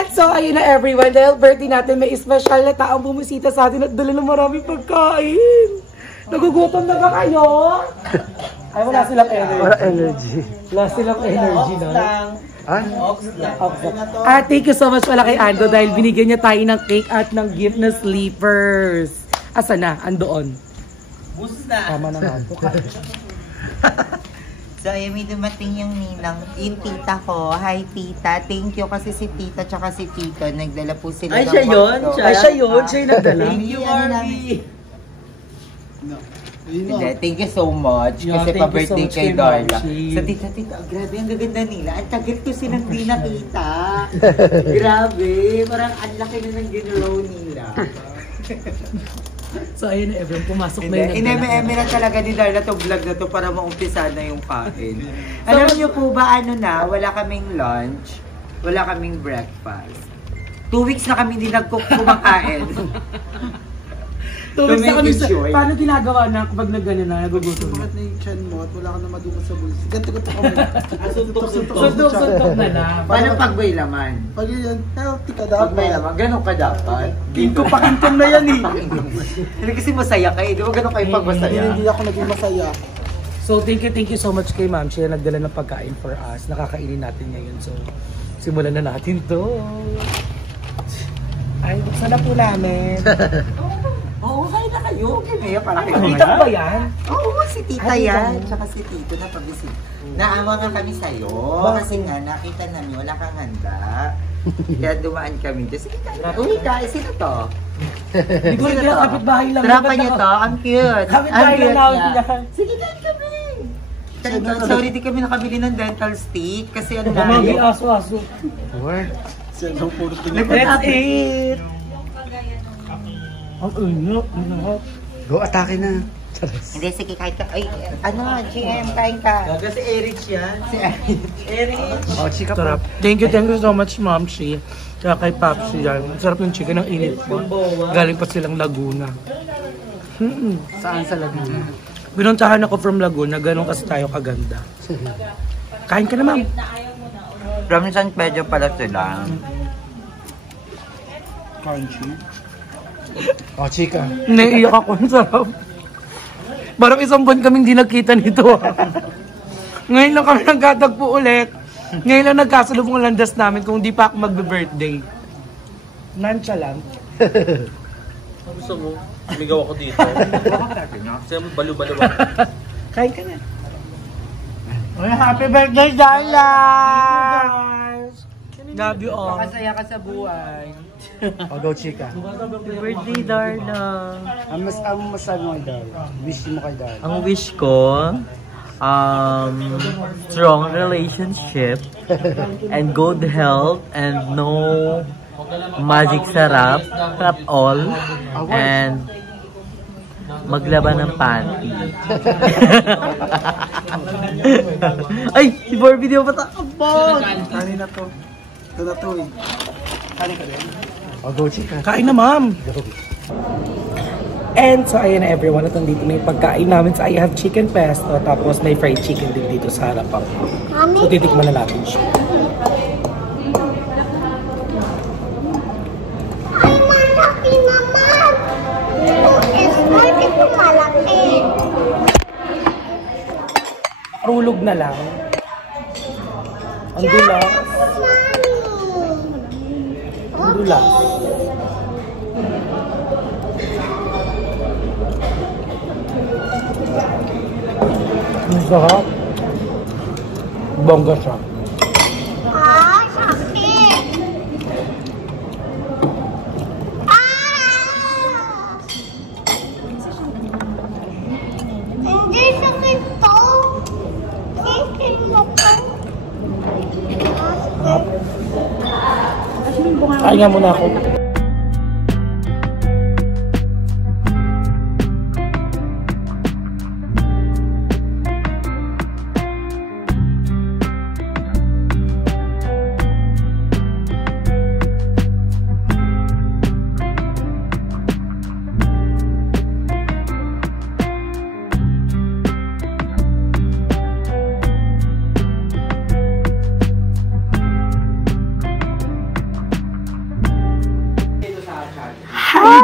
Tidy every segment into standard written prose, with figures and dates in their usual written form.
And so, ayun na everyone, dahil birthday natin, may special na taong bumusita sa atin at dala ng maraming pagkain. Nagugutom na ba kayo? Ay, wala silang energy. Wala energy. Wala silang energy na. Ah? Thank you so much pala kay Ando dahil binigyan niya tayo ng cake at ng gift na sleepers. Asa na? Andoon. Bus na. Tama naman. So, ay may dumating yung ninang, yung tita ko. Hi, tita. Thank you kasi si tita tsaka si tito. Nagdala po sila ng siya yun? hotdog. Ay, siya yun. Siya yung nagdala. Thank you, Barbie. Thank you so much. Yeah, kasi thank you pa-birthday so much kay kay Darla. Marcy. Sa tita, grabe, ang gaganda nila. Ang tagal ko silang di nakita. Grabe, parang ang laki na ng ginrow nila. So, ayun na everyone. Pumasok na yung Ine-eme na talaga ni Darla to vlog na to para maumpisa na yung kain. Alam niyo po ba, wala kaming lunch, wala kaming breakfast. 2 weeks na kami hindi kumakain. 2 weeks na kami paano ginagawa na kapag nag-gano'n na, nagugutom na? Bakit na yung chan mo at wala ka na madukot sa bulsa? Ganto-ganto ka mo. Suntok na na. Paano pag may laman? Pag yun, healthy ka Pag may dapat. laman, ganun ka dapat. Pakintong na yan eh. Hindi kasi masaya kayo, di ba ganun kayo pag masaya? Hindi ako naging masaya. So, thank you so much kay Ma'am. Siya nagdala ng pagkain for us. Nakakainin natin ngayon. So, simulan na natin to. Ay, buksan na po namin. Oo, kaya na kayo. Okay na yan, para kayo. Tita ko ba yan? Oo, si tita Ay, yan. tita. Tsaka si tito na pabisit. Naawa nga kami sa'yo. Kasi nga, nakita namin, wala kang handa. Kaya dumaan kami. Sige, tayo. Uy, guys, sino to? Hindi ko rin kaya kapitbahay lang. Trapa niyo to? Ang cute. Kapitbahay lang namin niya. yan. Sige, tayo kami. Sorry, di kami nakabili ng dental stick. Kasi ano Bumagi tayo. aso-aso. Siya daw puro tingin. Let's eat! Ang inyo, inahap. Go, atake na. Hindi, sige, kahit ka. Ay, ano, GM, kain ka. Gaga si Eric yan. Si Eric. Oh, chika Sarap. pa. Thank you so much, Ma'am Shi. Tsaka kay Papsi yan. Sarap yung chicken ng init po. Galing pa silang Laguna. Saan sa Laguna? Binuntahan ako from Laguna, ganun kasi tayo kaganda. Kain ka na, Ma'am. From San Pedro pala sila. Crunchy. Oh, chika. Naiiyak ako, ang sarap. Parang isang buwan kaming di nagkita nito. Ngayon lang kami nagkatagpo ulit. Ngayon lang nagkasalubong ang landas namin kung di pa ako magbe-birthday. Nonchalant. Gusto mo? Umigaw ako dito. Kasi mo balu-balu. Kain ka na. Happy birthday, Darla! Love you all. Makasaya ka sa buhay. Oh, go, chika. Happy birthday, Darla. Ang masabi mo kay Darla. Wish mo kay Darla. Ang wish ko, strong relationship and good health and no magic sarap at all and maglaban ng panty. Ay! Si Barbie di ba patakabot? Kanin na to. Ito na to eh. Kanin ka din. Oh, go, chika. Kain na, Ma'am. And so, ayan na everyone. At nandito na yung pagkain namin. So, I have chicken pesto. Tapos may fried chicken din dito sa harapan. So, titikman na natin siya. Ay, malaki naman! Ito malaki. Rulog na lang. Ang dula. Ang dula. Ang sarap. Bongga siya. Ah, sakit! Hindi sakit to. Sakit mo to. Kain nga muna ako.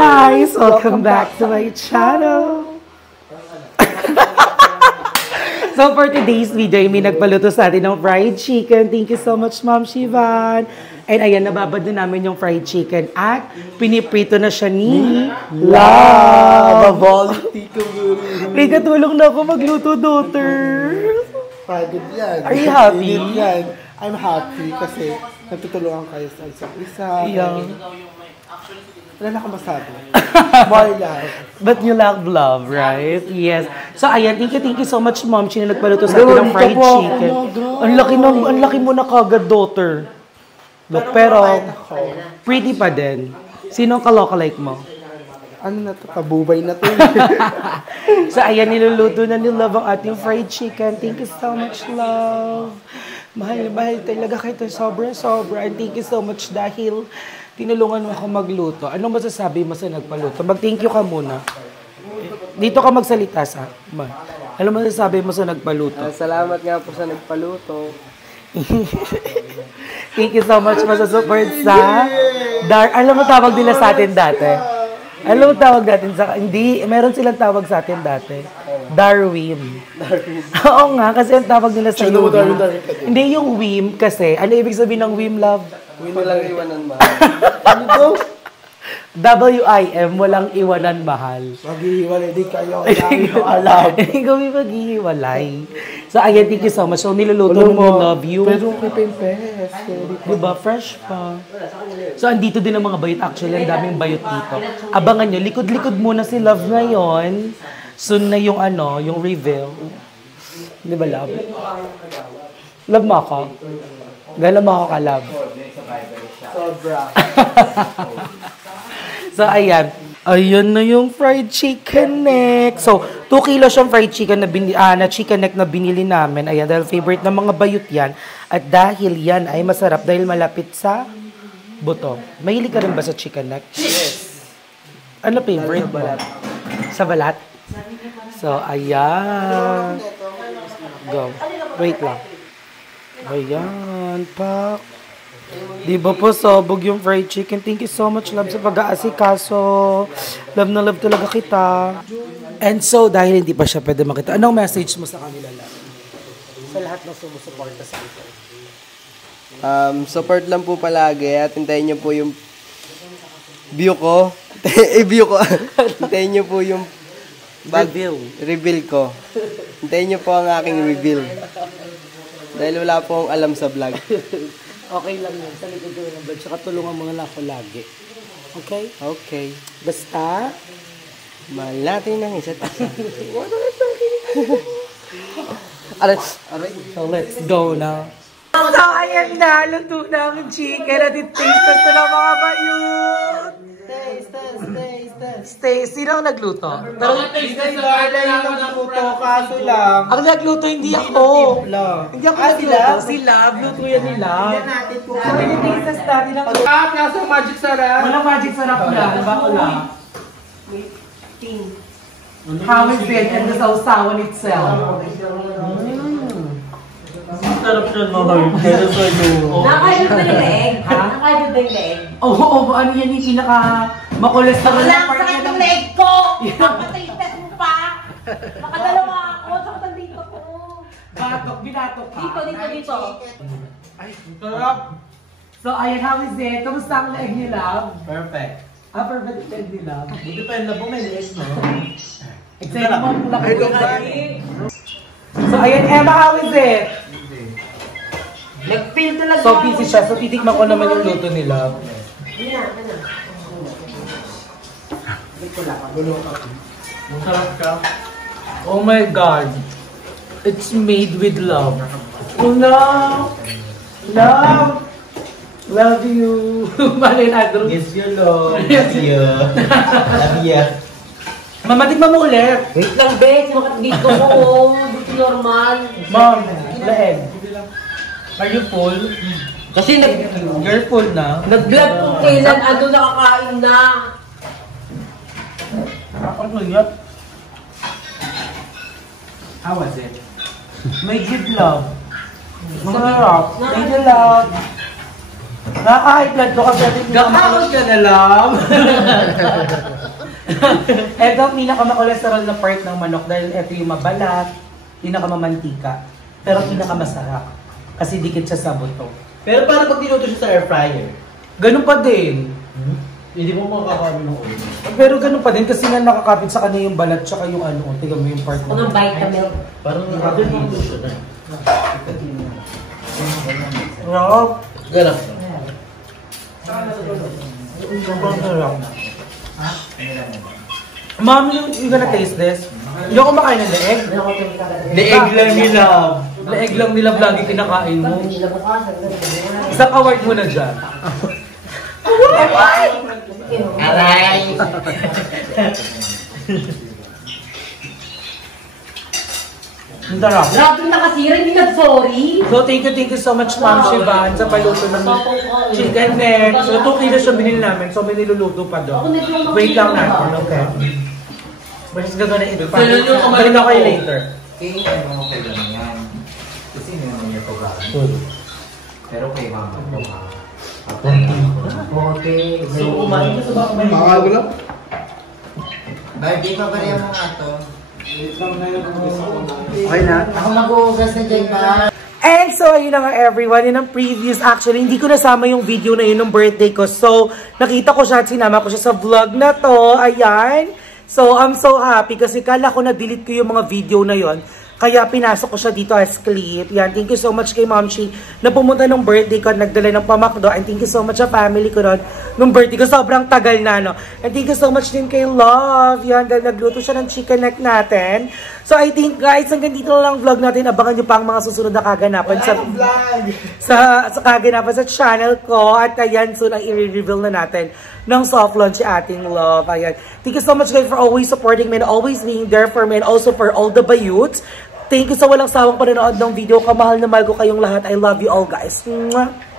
guys! Welcome back to my channel! So for today's video, may nagpaluto sa atin ng fried chicken. Thank you so much, Ma'am Shivan. And ayan, nababad na namin yung fried chicken at piniprito na siya ni Love. Rika, tulong na ako magluto, daughter. Pagod yan. Are you happy? Init yan. I'm happy kasi natutulungan kayo sa isa't isa. Yeah. Wala na akong masabi. More love. But you love, right? Yes. So ayan, thank you so much, Mom. Sino nagpaluto sa atin ng fried chicken. Ang laki mo na kagad, daughter. Look, pero pretty pa din. Sino ang kaloka-like mo? Ano na to? Kabubay na to. So ayan, niluluto na ni Love ang ating fried chicken. Thank you so much, Love. Mahal na mahal talaga kayo. Sobra. And thank you so much dahil tinulungan mo ako magluto. Anong masasabi mo sa nagpaluto? Mag-thank you ka muna. Dito ka magsalita sa ma. Ano masasabi mo sa nagpaluto? Salamat nga po sa nagpaluto. Thank you so much po sa support sa Dar. Alam mo tawag nila sa atin dati? Alam mo tawag natin sa... Hindi, meron silang tawag sa atin dati. Darwin. Oo nga, kasi ang tawag nila sa iyo. Hindi yung Wim kasi. Ano ibig sabihin ng Wim, Love? Win walang iwanan mahal. Ano to? W-I-M, walang iwanan mahal. Maghihiwalay din kayo. Alam. Hindi kami maghihiwalay. So, ayan, thank you so much. So, niluluto mo, Love you. Pero okay pa yung pes. Diba? Fresh pa. So, andito din ang mga bayot. Actually, ang daming bayot dito. Abangan nyo, likod-likod muna si Love ngayon. Soon na yung yung reveal. Di ba, Love? Love mo ako? Gala mo ako ka, Love? Sobra. So, ayan. Ayan na yung fried chicken neck. So, 2 kilos yung fried chicken na chicken neck na binili namin. Ayan, dahil favorite ng mga bayot yan. At dahil yan ay masarap dahil malapit sa buto. Mahilig ka rin ba sa chicken neck? Yes. Ano favorite mo? Sa balat? So, ayan. Go. Wait lang. Ayan, pak. Di ba po, sobog yung fried chicken. Thank you so much, Love, sa pag-aasikaso. Love na love talaga kita. And so, dahil hindi pa siya pwede makita, anong message mo sa kanila, Love? Sa lahat ng sumusuporta sa ito. Support lang po palagi at hintayin niyo po yung view ko. View ko. Hintayin niyo po yung reveal ko. Hintayin niyo po ang aking reveal. Dahil wala po akong alam sa vlog. Okay lang yun. Sa likod ko ng vlog. Tsaka tulungan mo nga ako lagi. Okay? Okay. Basta, Mahal natin ng isa't isa. so let's go now. So, ayan na. Luto na ang chicken at it-taste na ng mga bayot. Stay. Sino ang nagluto? Pero yung nagluto, kaso lang. ang nagluto hindi ako. Hindi ako nagluto. Si Love. Luto yan ni Love. So, pinitaste natin ang... Kaso magic sarap. Walang magic sarap yan. Bako lang. How is it? And the sausawan itself. Sarap siya, mahal. Pero sa iyo. Nakain ba yung leeg? Ha? Nakain ba yung leeg? Oo, ano yan yung pinaka makolesterol Wala na ang part sakit yan ng ng- leeg ko! Papatay-test mo pa! Makadalawa ako, tsaka dito ko. Batok, binatok ka. Dito. Sarap. So, ayan, how is it? Kamusta ang leg ni Love? Perfect. Perfect leg ni Love. Buti pa yun na bumili, no? Excited mo ang laki ko na. So, ayan, Emma, how is it? Nag-feel talaga. So, busy siya. So, titikman ko naman yung luto ni Love. Masarap ka. Oh my God. It's made with love. Oh, love. Love. Love you. Malin, Andrew. Yes, you love. Love you. Love you. Mama, tignan mo ulit. Wait lang, be. Sumakat dito ko. Dito normal. Mom, leeg. Are you full? Kasi You're full na. nag-vlog kung kailan ano nakakain na. Ano yun? How was it? Made with love. Masarap. Made with love. Nakaka-high blood ko kasi hindi Gakakot ka na lang. Ito ang pinaka-cholesterol na part ng manok dahil ito yung mabalat, pinaka-mamantika, pero pinaka-masarap. Kasi dikit siya sa buto. Pero paano pag niluto siya sa air fryer? Ganun pa din. Hindi mo makakami ng oil. Pero ganun pa din kasi nga nakakapit sa kanya yung balat tsaka yung ano, tignan mo yung part Mga vitamin. Parang nakakami siya na. Rob, Ganap. sobrang sarap. Mom, you gonna taste this? Hindi ako makain ng leeg. Leeg lang nila. Leeg lang nila vlog yung kinakain mo. Isang award mo na dyan. Aray! Ang sarap. Grabe na kasira, hindi nag-sorry. So, thank you so much, Ma'am Shivan, sa paluto ng chicken neck. So, 2 kilos yung binili namin. So, may niluluto pa doon. Wait lang natin, okay? But it's gonna eat pa. Balik ako kayo later. Kaya ano ko kayo yan. Kasi hindi naman niya pagkakas. Pero kay mama ko okay. So, kumain ka sa baka may Makakagulap? Birthday pa ba rin mo nga to? Okay na? Ako mag-uugas na dyan ba? And so, ayun na nga everyone, yun ang previous. Actually, hindi ko nasama yung video na yun ng birthday ko. So, nakita ko siya at sinama ko siya sa vlog na to. Ayan. So, I'm so happy kasi kala ko na-delete ko yung mga video na yon. Kaya pinasok ko siya dito as clip. Yan, thank you so much kay Ma'am Chi na pumunta nung birthday ko at nagdala ng pamakdo. And thank you so much sa family ko nun nung birthday ko. Sobrang tagal na, no? And thank you so much din kay Love. Yan, dahil nagluto siya ng chicken neck natin. So, I think, guys, hanggang dito lang vlog natin. Abangan nyo pa ang mga susunod na kaganapan sa kaganapan sa channel ko. At ayan, soon ang i-reveal na natin ng soft launch si ating Love. Ayan. Thank you so much, guys, for always supporting me and always being there for me and also for all the bayouts. Thank you sa walang sawang panonood ng video ko. Mahal na mahal ko kayong lahat. I love you all, guys. Mwah!